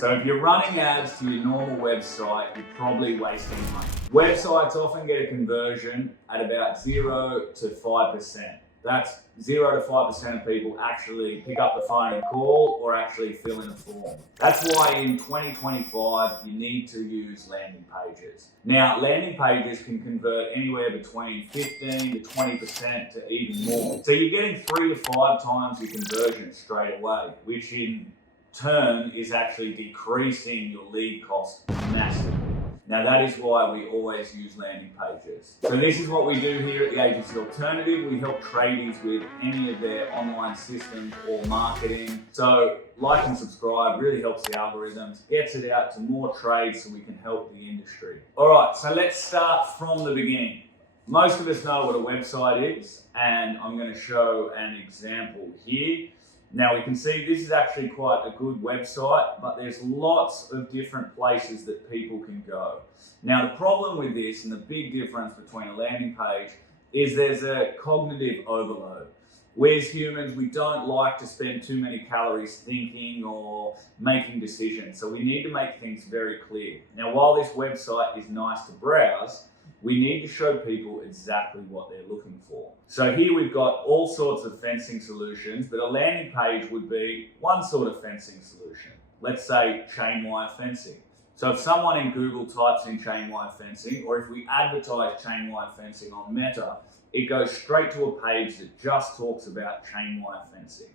So if you're running ads to your normal website, you're probably wasting money. Websites often get a conversion at about 0 to 5%. That's 0 to 5% of people actually pick up the phone and call or actually fill in a form. That's why in 2025, you need to use landing pages. Now, landing pages can convert anywhere between 15 to 20% to even more. So you're getting 3 to 5 times your conversion straight away, which in turn is actually decreasing your lead cost massively. Now that is why we always use landing pages. So this is what we do here at the Agency Alternative. We help tradies with any of their online systems or marketing. So like and subscribe really helps the algorithms, gets it out to more trades so we can help the industry. All right, so let's start from the beginning. Most of us know what a website is, and I'm going to show an example here. Now we can see this is actually quite a good website, but there's lots of different places that people can go. Now the problem with this, and the big difference between a landing page, is there's a cognitive overload. We as humans, we don't like to spend too many calories thinking or making decisions, so we need to make things very clear. Now while this website is nice to browse, we need to show people exactly what they're looking for. So here we've got all sorts of fencing solutions, but a landing page would be one sort of fencing solution. Let's say chain wire fencing. So if someone in Google types in chain wire fencing, or if we advertise chain wire fencing on Meta, it goes straight to a page that just talks about chain wire fencing.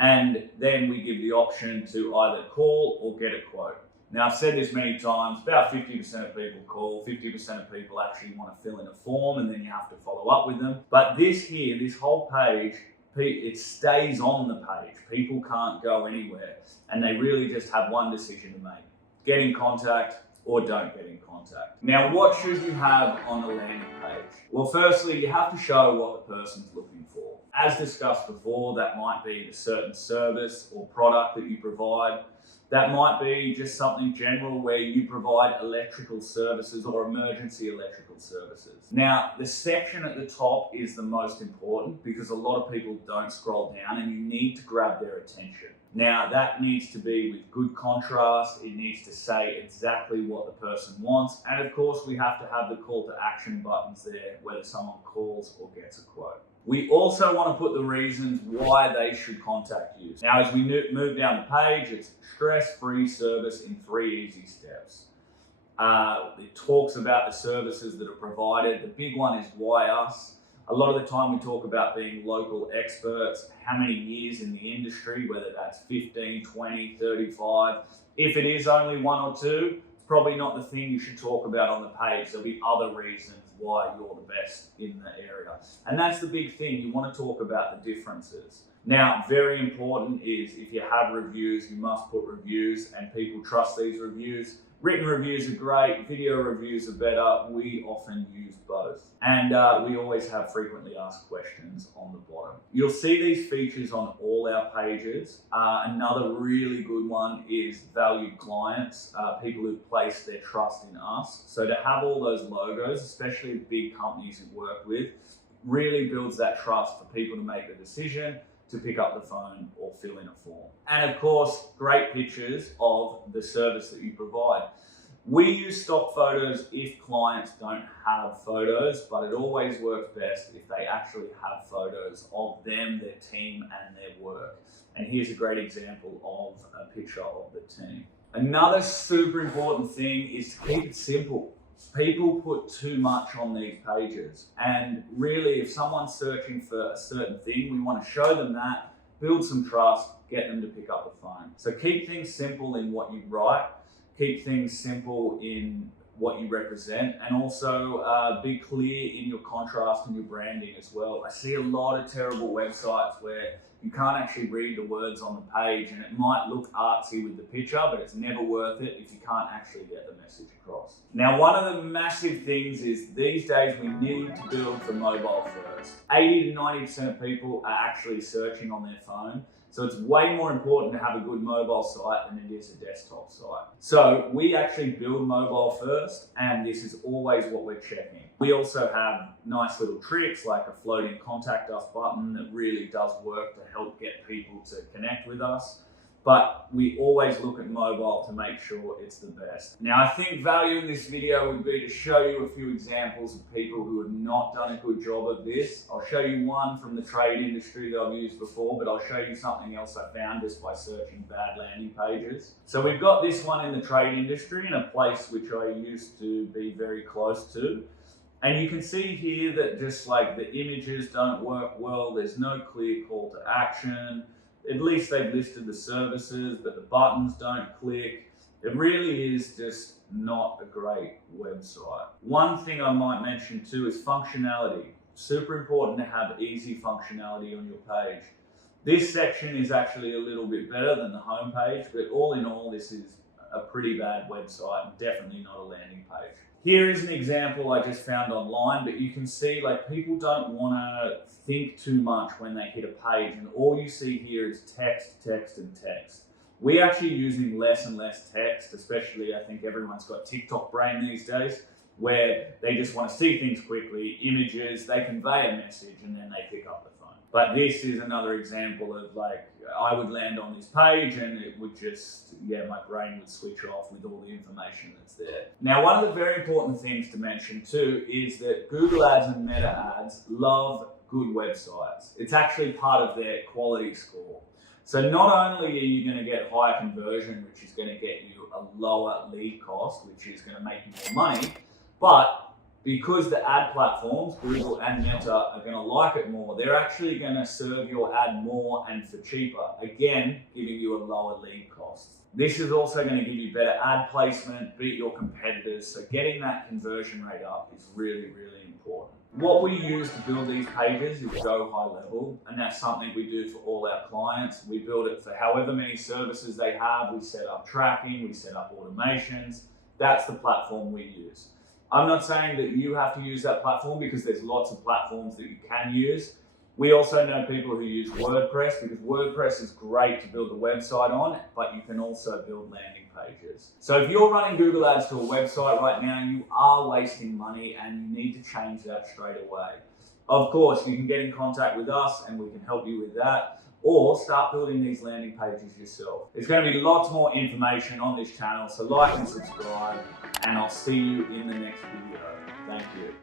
And then we give the option to either call or get a quote. Now, I've said this many times, about 50% of people call, 50% of people actually want to fill in a form, and then you have to follow up with them. But this here, this whole page, it stays on the page. People can't go anywhere, and they really just have one decision to make. Get in contact or don't get in contact. Now, what should you have on the landing page? Well, firstly, you have to show what the person's looking for. As discussed before, that might be the certain service or product that you provide. That might be just something general where you provide electrical services or emergency electrical services. Now, the section at the top is the most important because a lot of people don't scroll down and you need to grab their attention. Now, that needs to be with good contrast. It needs to say exactly what the person wants. And of course, we have to have the call to action buttons there, whether someone calls or gets a quote. We also want to put the reasons why they should contact you. Now, as we move down the page, it's stress-free service in 3 easy steps. It talks about the services that are provided. The big one is why us. A lot of the time we talk about being local experts, how many years in the industry, whether that's 15, 20, 35. If it is only 1 or 2, it's probably not the thing you should talk about on the page. There'll be other reasons why you're the best in the area. And that's the big thing. You want to talk about the differences. Now, very important is if you have reviews, you must put reviews, and people trust these reviews. Written reviews are great, video reviews are better. We often use both. And we always have frequently asked questions on the bottom. You'll see these features on all our pages. Another really good one is valued clients, people who place their trust in us. So to have all those logos, especially big companies we work with, really builds that trust for people to make the decision to pick up the phone or fill in a form. And of course, great pictures of the service that you provide. We use stock photos if clients don't have photos, but it always works best if they actually have photos of them, their team, and their work. And here's a great example of a picture of the team. Another super important thing is to keep it simple. People put too much on these pages, and really if someone's searching for a certain thing, we want to show them that, build some trust, get them to pick up the phone. So keep things simple in what you write, keep things simple in what you represent, and also be clear in your contrast and your branding as well. I see a lot of terrible websites where you can't actually read the words on the page, and it might look artsy with the picture, but it's never worth it if you can't actually get the message across. Now, one of the massive things is these days we need to build for mobile first. 80 to 90% of people are actually searching on their phone. So it's way more important to have a good mobile site than it is a desktop site. So we actually build mobile first, and this is always what we're checking. We also have nice little tricks like a floating contact us button that really does work to help get people to connect with us. but we always look at mobile to make sure it's the best. Now, I think value in this video would be to show you a few examples of people who have not done a good job of this. I'll show you one from the trade industry that I've used before, but I'll show you something else I found just by searching bad landing pages. So we've got this one in the trade industry in a place which I used to be very close to. And you can see here that just like the images don't work well, there's no clear call to action. At least they've listed the services, but the buttons don't click. It really is just not a great website. One thing I might mention too is functionality. Super important to have easy functionality on your page. This section is actually a little bit better than the home page, but all in all, this is a pretty bad website, definitely not a landing page. Here is an example I just found online, but you can see like people don't want to think too much when they hit a page, and all you see here is text, text, and text. We're actually using less and less text, especially I think everyone's got TikTok brain these days, where they just want to see things quickly, images, they convey a message, and then they pick up the phone. But this is another example of like, I would land on this page and it would just, my brain would switch off with all the information that's there. Now, one of the very important things to mention too is that Google Ads and Meta Ads love good websites. It's actually part of their quality score. So not only are you going to get higher conversion, which is going to get you a lower lead cost, which is going to make you more money, but because the ad platforms, Google and Meta, are going to like it more, they're actually going to serve your ad more and for cheaper, again, giving you a lower lead cost. This is also going to give you better ad placement, beat your competitors, so getting that conversion rate up is really, really important. What we use to build these pages is go high level, and that's something we do for all our clients. We build it for however many services they have. We set up tracking, we set up automations. That's the platform we use. I'm not saying that you have to use that platform because there's lots of platforms that you can use. We also know people who use WordPress because WordPress is great to build a website on, but you can also build landing pages. So if you're running Google Ads to a website right now, you are wasting money and you need to change that straight away. Of course, you can get in contact with us and we can help you with that, or start building these landing pages yourself. There's going to be lots more information on this channel, so like and subscribe, and I'll see you in the next video. Thank you.